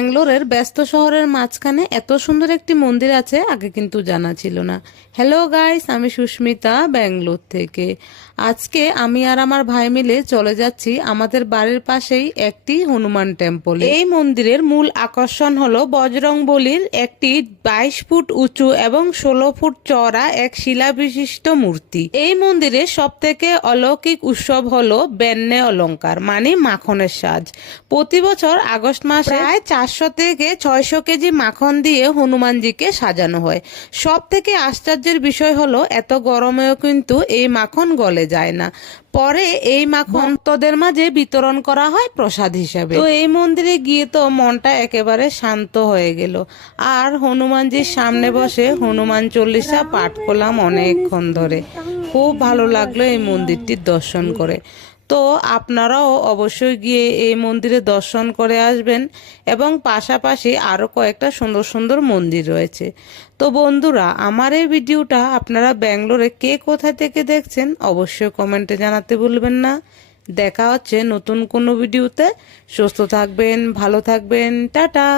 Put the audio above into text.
ব্যাঙ্গালোরের ব্যস্ত শহরের মাঝখানে এত সুন্দর একটি মন্দির আছে আগে কিন্তু জানা ছিল না। হ্যালো গাইস, আমি সুস্মিতা ব্যাঙ্গালোর থেকে। আজকে আমি আর আমার ভাই মিলে চলে যাচ্ছি আমাদের বাড়ির পাশেই একটি হনুমান টেম্পলে। এই মন্দিরের মূল আকর্ষণ হলো বজরংবলীর একটি 22 ফুট উঁচু এবং 16 ফুট চওড়া এক শিলা বিশিষ্ট মূর্তি। এই মন্দিরে সব থেকে অলৌকিক উৎসব হলো বেন্নে অলংকার মানে মাখনের সাজ। প্রতি বছর আগস্ট মাসে প্রায় 400 থেকে 600 কেজি মাখন দিয়ে হনুমানজিকে সাজানো হয়। সব থেকে আশ্চর্যের বিষয় হলো এত গরমেও কিন্তু এই মাখন গলে যায় না। পরে এই মাখন ভক্তদের মাঝে বিতরণ করা হয় প্রসাদ হিসাবে। তো এই মন্দিরে গিয়ে তো মনটা একেবারে শান্ত হয়ে গেল। আর হনুমানজির সামনে বসে হনুমান চল্লিশা পাঠ করলাম অনেকক্ষণ ধরে। খুব ভালো লাগলো এই মন্দিরটির দর্শন করে। তো আপনারাও অবশ্যই গিয়ে এই মন্দিরে দর্শন করে আসবেন এবং পাশাপাশি আরও কয়েকটা সুন্দর সুন্দর মন্দির রয়েছে। তো বন্ধুরা, আমার এই ভিডিওটা আপনারা ব্যাঙ্গালোরে কে কোথা থেকে দেখছেন অবশ্যই কমেন্টে জানাতে ভুলবেন না। দেখা হচ্ছে নতুন কোনো ভিডিওতে। সুস্থ থাকবেন, ভালো থাকবেন, টাটা।